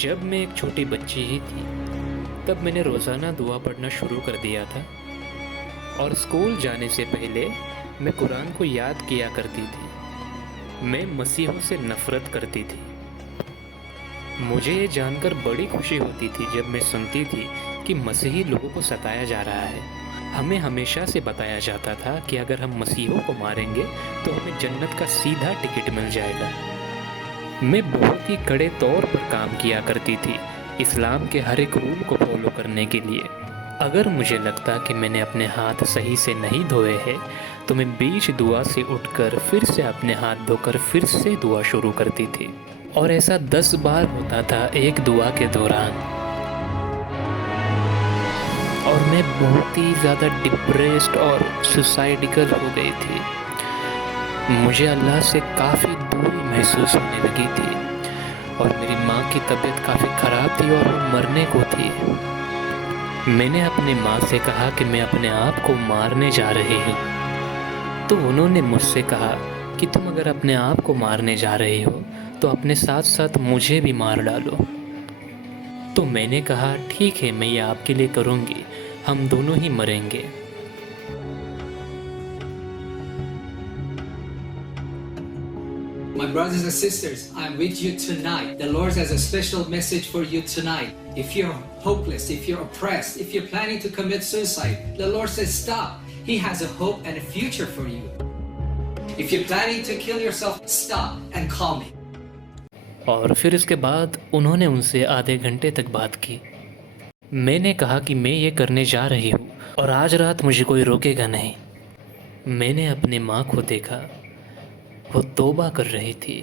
जब मैं एक छोटी बच्ची ही थी तब मैंने रोज़ाना दुआ पढ़ना शुरू कर दिया था और स्कूल जाने से पहले मैं कुरान को याद किया करती थी। मैं मसीहों से नफ़रत करती थी। मुझे ये जानकर बड़ी खुशी होती थी जब मैं सुनती थी कि मसीही लोगों को सताया जा रहा है। हमें हमेशा से बताया जाता था कि अगर हम मसीहों को मारेंगे तो हमें जन्नत का सीधा टिकट मिल जाएगा। मैं बहुत ही कड़े तौर पर काम किया करती थी इस्लाम के हर एक रूल को फॉलो करने के लिए। अगर मुझे लगता कि मैंने अपने हाथ सही से नहीं धोए हैं तो मैं बीच दुआ से उठकर फिर से अपने हाथ धोकर फिर से दुआ शुरू करती थी और ऐसा 10 बार होता था एक दुआ के दौरान। और मैं बहुत ही ज़्यादा डिप्रेस्ड और सुसाइडिकल हो गई थी। मुझे अल्लाह से काफ़ी दूरी महसूस होने लगी थी और मेरी माँ की तबीयत काफ़ी ख़राब थी और वो मरने को थी। मैंने अपनी माँ से कहा कि मैं अपने आप को मारने जा रही हूँ। तो उन्होंने मुझसे कहा कि तुम अगर अपने आप को मारने जा रही हो तो अपने साथ साथ मुझे भी मार डालो। तो मैंने कहा ठीक है, मैं ये आपके लिए करूँगी, हम दोनों ही मरेंगे। My brothers and sisters, I'm with you tonight. The Lord has a special message for you tonight. If you're hopeless, if you're oppressed, if you're planning to commit suicide, the Lord says stop. He has a hope and a future for you. If you're planning to kill yourself, stop and call me. और फिर इसके बाद उन्होंने उनसे आधे घंटे तक बात की। मैंने कहा कि मैं ये करने जा रही हूँ और आज रात मुझे कोई रोकेगा नहीं। मैंने अपनी माँ को देखा, वो तौबा कर रही थी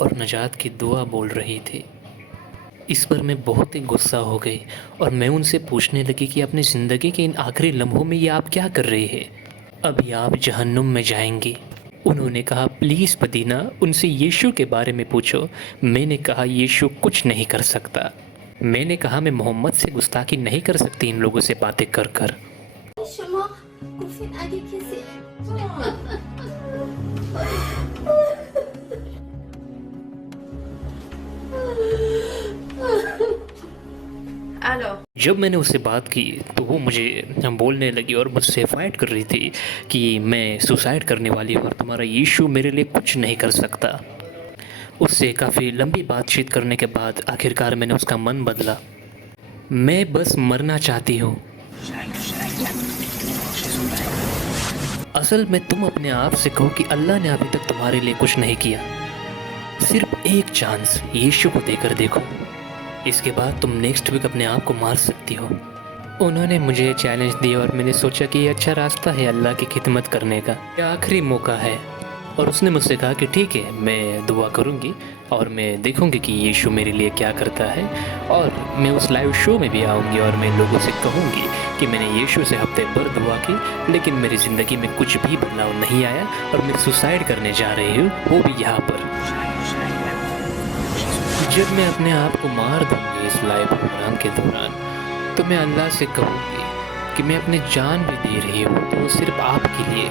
और नजात की दुआ बोल रही थी। इस पर मैं बहुत ही गुस्सा हो गई और मैं उनसे पूछने लगी कि अपनी ज़िंदगी के इन आखिरी लम्हों में ये आप क्या कर रही है? अभी आप जहन्नुम में जाएंगी। उन्होंने कहा प्लीज़ मदीना, उनसे यीशु के बारे में पूछो। मैंने कहा यीशु कुछ नहीं कर सकता। मैंने कहा मैं मोहम्मद से गुस्ताखी नहीं कर सकती इन लोगों से बातें कर कर। जब मैंने उससे बात की तो वो मुझे बोलने लगी और मुझसे फाइट कर रही थी कि मैं सुसाइड करने वाली हूँ और तुम्हारा यीशु मेरे लिए कुछ नहीं कर सकता। उससे काफ़ी लंबी बातचीत करने के बाद आखिरकार मैंने उसका मन बदला। मैं बस मरना चाहती हूँ। असल में तुम अपने आप से कहो कि अल्लाह ने अभी तक तुम्हारे लिए कुछ नहीं किया। सिर्फ एक चांस यीशु को देकर देखो, इसके बाद तुम नेक्स्ट वीक अपने आप को मार सकती हो। उन्होंने मुझे चैलेंज दिया और मैंने सोचा कि ये अच्छा रास्ता है अल्लाह की खिदमत करने का, ये आखिरी मौका है। और उसने मुझसे कहा कि ठीक है, मैं दुआ करूँगी और मैं देखूँगी कि यीशु मेरे लिए क्या करता है और मैं उस लाइव शो में भी आऊँगी और मैं लोगों से कहूँगी कि मैंने यीशु से हफ्ते भर दुआ की लेकिन मेरी ज़िंदगी में कुछ भी बदलाव नहीं आया और मैं सुसाइड करने जा रही हूँ, वो भी यहाँ पर। जब मैं अपने आप को मार दूँगी इस लाइव प्रोग्राम के दौरान तो मैं अल्लाह से कहूँगी कि मैं अपनी जान भी दे रही हूँ तो वो सिर्फ आपके लिए।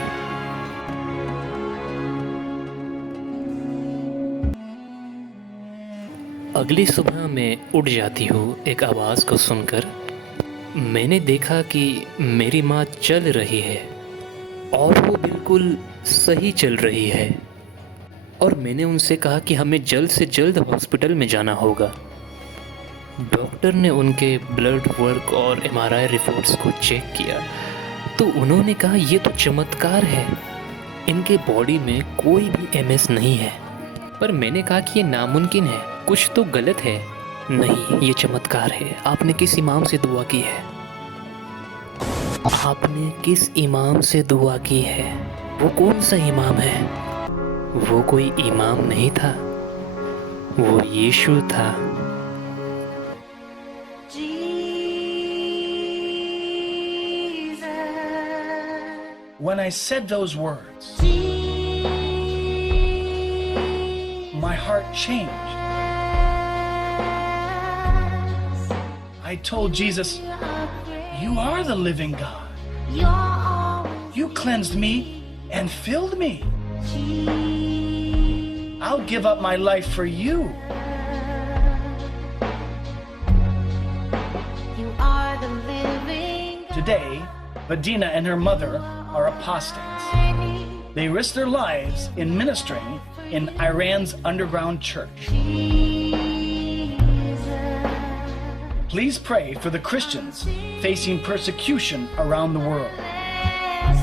अगली सुबह मैं उठ जाती हूँ एक आवाज़ को सुनकर। मैंने देखा कि मेरी माँ चल रही है और वो बिल्कुल सही चल रही है। और मैंने उनसे कहा कि हमें जल्द से जल्द हॉस्पिटल में जाना होगा। डॉक्टर ने उनके ब्लड वर्क और MRI रिपोर्ट्स को चेक किया तो उन्होंने कहा ये तो चमत्कार है, इनके बॉडी में कोई भी MS नहीं है। पर मैंने कहा कि ये नामुमकिन है, कुछ तो गलत है। नहीं, ये चमत्कार है। आपने किस इमाम से दुआ की है? आपने किस इमाम से दुआ की है? वो कौन सा इमाम है? वो कोई इमाम नहीं था, वो यीशु था। When I said those words, my heart changed. I told Jesus, you are the living God. You cleansed me and filled me. I'll give up my life for you. Today, Vadina and her mother are apostates. They risk their lives in ministering in Iran's underground church. Please pray for the Christians facing persecution around the world.